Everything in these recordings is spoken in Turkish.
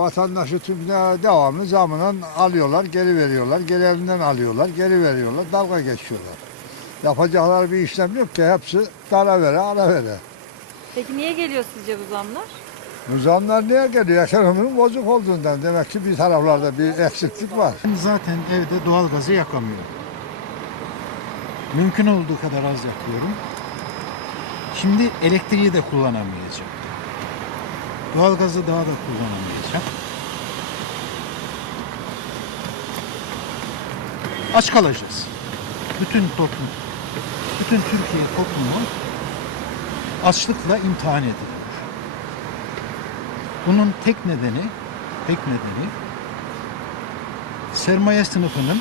Vatandaşı tüm de- devamlı zamından alıyorlar, geri veriyorlar, gelirinden alıyorlar, geri veriyorlar, dalga geçiyorlar. Yapacakları bir işlem yok ki hepsi dara vere, ala vere. Peki niye geliyor sizce bu zamlar? Bu zamlar niye geliyor? Ekonominin bozuk olduğundan. Demek ki bir taraflarda bir eksiklik var. Zaten evde doğalgazı yakamıyorum. Mümkün olduğu kadar az yakıyorum. Şimdi elektriği de kullanamayacağım. Doğalgazı daha da kullanamayacağım. Aç kalacağız. Bütün toplum, bütün Türkiye toplumu açlıkla imtihan ediliyor. Bunun tek nedeni, tek nedeni sermaye sınıfının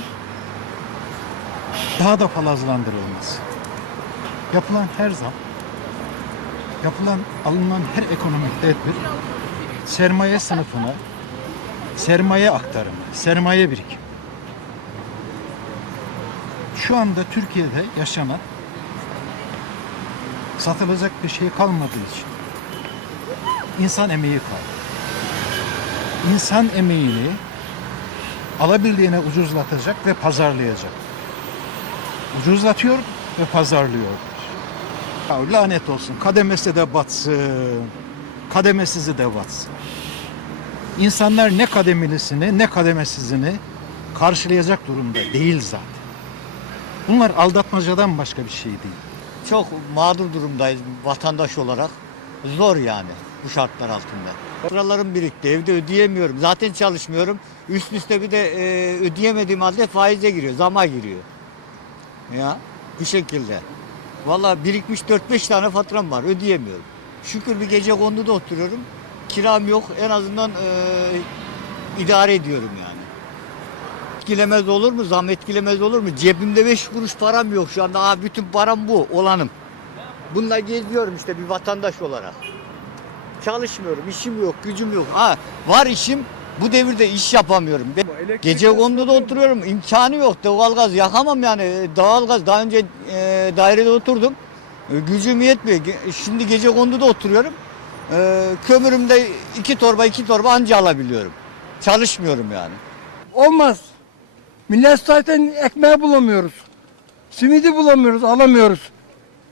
daha da palazlandırılması. Yapılan her zam, yapılan alınan her ekonomik tedbir sermaye sınıfına sermaye aktarımı, sermaye birikim. Şu anda Türkiye'de yaşanan satılacak bir şey kalmadığı için insan emeği kaldı. İnsan emeğini alabildiğine ucuzlatacak ve pazarlayacak. Ucuzlatıyor ve pazarlıyor. Ya lanet olsun. Kademesi de batsın. Kademesizi de batsın. İnsanlar ne kademelisini ne kademesizini karşılayacak durumda değil zaten. Bunlar aldatmacadan başka bir şey değil. Çok mağdur durumdayız vatandaş olarak. Zor yani bu şartlar altında. Paralarım birikti. Evde ödeyemiyorum. Zaten çalışmıyorum. Üst üste bir de e, ödeyemediğim halde faize giriyor. Zama giriyor. Ya bu şekilde. Vallahi birikmiş 4-5 tane faturam var. Ödeyemiyorum. Şükür bir gece konduda oturuyorum. Kiram yok. En azından e, idare ediyorum yani. Etkilemez olur mu? Zam etkilemez olur mu? Cebimde 5 kuruş param yok şu anda. Aa, bütün param bu. Olanım. Bununla geziyorum işte bir vatandaş olarak. Çalışmıyorum, işim yok, gücüm yok. Ha, var işim, bu devirde iş yapamıyorum. Ben gece konduda oturuyorum, imkanı yok. Doğalgaz yakamam yani. Doğalgaz daha önce e, dairede oturdum. E, gücüm yetmiyor. Ge- Şimdi gece konduda oturuyorum. E, kömürümde iki torba iki torba anca alabiliyorum. Çalışmıyorum yani. Olmaz. Millet zaten ekmeği bulamıyoruz. Simidi bulamıyoruz, alamıyoruz.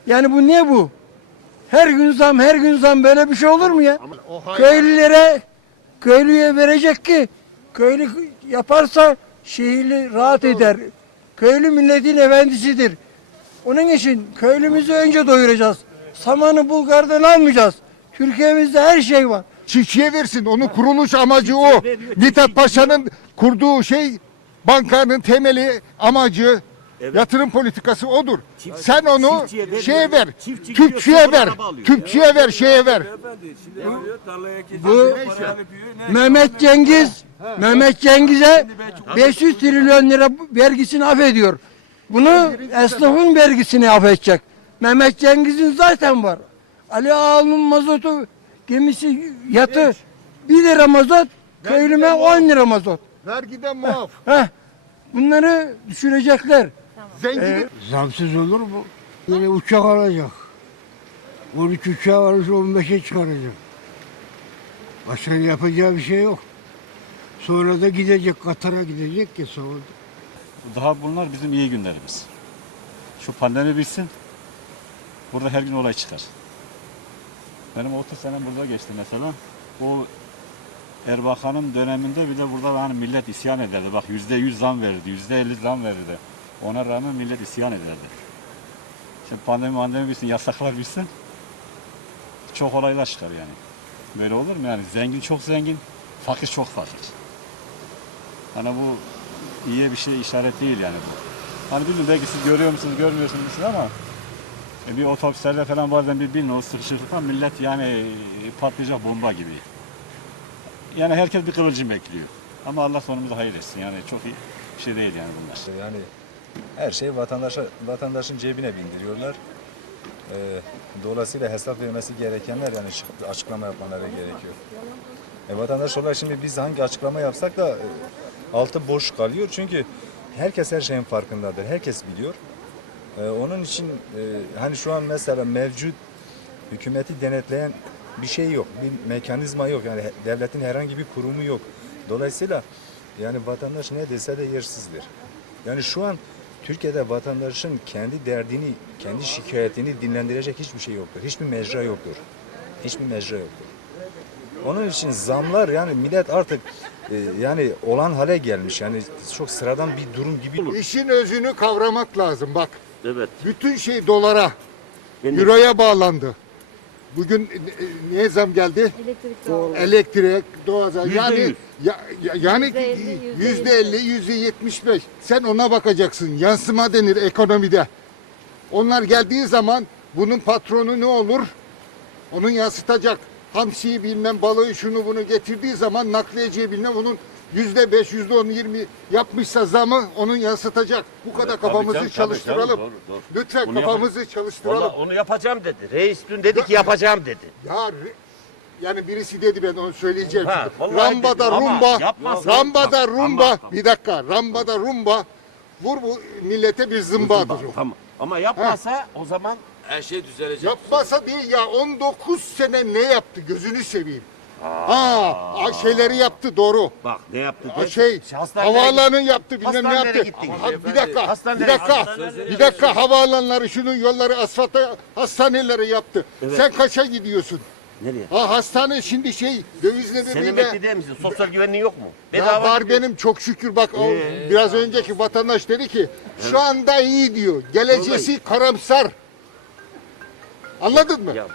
Yani bu ne bu? Her gün zam, her gün zam böyle bir şey olur mu ya? Köylülere, köylüye verecek ki köylü yaparsa şehirli rahat eder. Köylü milletin efendisidir. Onun için köylümüzü önce doyuracağız. Samanı Bulgar'dan almayacağız. Türkiye'mizde her şey var. çiftçiye versin. Onun kuruluş amacı o. Mithat Paşa'nın kurduğu şey bankanın temeli amacı yatırım politikası odur. Sen onu şeye ver. Tüpçüye ver. Tüpçüye ver, şeye ver. Bu Mehmet Cengiz Mehmet Cengiz'e 500 trilyon lira vergisini affediyor. Bunu esnafın vergisini affedecek. Mehmet Cengiz'in zaten var. Ali Ağaoğlu'nun mazotu gemisi yatı 1 lira mazot, köylüme 10 lira mazot. Vergiden muaf. Heh, bunları düşürecekler. Zengin Zamsız olur mu? Yine uçak alacak. 13 uçağı varsa 15'e çıkaracak. Başka yapacağı bir şey yok. Sonra da gidecek, Katar'a gidecek ki sonra. Daha bunlar bizim iyi günlerimiz. Şu pandemi bitsin. Burada her gün olay çıkar. Benim 30 senem burada geçti mesela. O Erbakan'ın döneminde bir de burada hani millet isyan ederdi. Bak yüzde yüz zam verirdi, yüzde elli zam verirdi. Ona rağmen millet isyan ederdi. Şimdi pandemi pandemi bitsin, yasaklar bitsin. Çok olaylar çıkar yani. Böyle olur mu yani? Zengin çok zengin, fakir çok fakir. Hani bu iyiye bir şey işaret değil yani bu. Hani bilmiyorum belki siz görüyor musunuz, görmüyorsunuz siz ama e, bir otobüslerde falan bazen bir bilin o sıkışıklıktan millet yani e, patlayacak bomba gibi. Yani herkes bir kıvılcım bekliyor. Ama Allah sonumuzu hayır etsin. Yani çok iyi bir şey değil yani bunlar. Yani her şeyi vatandaşa, vatandaşın cebine bindiriyorlar. Ee, dolayısıyla hesap vermesi gerekenler yani çık- açıklama yapmaları gerekiyor. E, vatandaş olarak şimdi biz hangi açıklama yapsak da e, altı boş kalıyor. Çünkü herkes her şeyin farkındadır. Herkes biliyor. E, onun için e, hani şu an mesela mevcut hükümeti denetleyen bir şey yok. Bir mekanizma yok. Yani devletin herhangi bir kurumu yok. Dolayısıyla yani vatandaş ne dese de yersizdir. Yani şu an Türkiye'de vatandaşın kendi derdini, kendi şikayetini dinlendirecek hiçbir şey yoktur. Hiçbir mecra yoktur. Hiçbir mecra yoktur. Onun için zamlar yani millet artık e, yani olan hale gelmiş. Yani çok sıradan bir durum gibi. İşin özünü kavramak lazım bak. Evet. Bütün şey dolara, Benim- euroya bağlandı. Bugün e, niye zam geldi? Elektrik doğal. Elektrik. Yüzde Yani ya, ya- yani Yüzde elli, yüzde yüzde elli, yüzde yetmiş beş. Sen ona bakacaksın. Yansıma denir ekonomide. Onlar geldiği zaman bunun patronu ne olur? Onun yansıtacak. Hamsiyi bilmem balığı şunu bunu getirdiği zaman nakliyeciye bilmem onun yüzde beş, yüzde on, yirmi yapmışsa zamı onun yansıtacak. Bu kadar kafamızı canım, tabii çalıştıralım. canım, doğru, doğru. Lütfen Onu kafamızı çalıştıralım. Vallahi onu yapacağım dedi. Reis dün dedi ki yapacağım dedi. Ya re- yani birisi dedi ben onu söyleyeceğim. Ha, vallahi Rambada dedi. Ama rumba, yapmazsa- rambada Bak, rumba, ama- bir dakika, rambada rumba, vur bu millete bir zımbadır. o. Tamam. Ama yapmazsa o zaman her şey düzelecek. Yapmasa değil ya 19 sene ne yaptı gözünü seveyim. Ha, şeyleri yaptı doğru. Bak ne yaptı? Ha, de- şey, hastaneye havaalanı yaptı bilmem ne Hastanelere yaptı. gittik. Ha, bir dakika, Hastanelere- bir dakika, hastanelere- bir dakika havaalanları şunun yolları asfalta hastaneleri yaptı. Evet. Sen kaça gidiyorsun? Nereye? Ha hastane şimdi şey dövizle Sen emekli değil misin? Sosyal güvenliğin yok mu? Ya Bedava var gidiyor. benim çok şükür bak o biraz önceki vatandaş dedi ki şu anda iyi diyor. Geleceği karamsar. Anladın mı? Ya,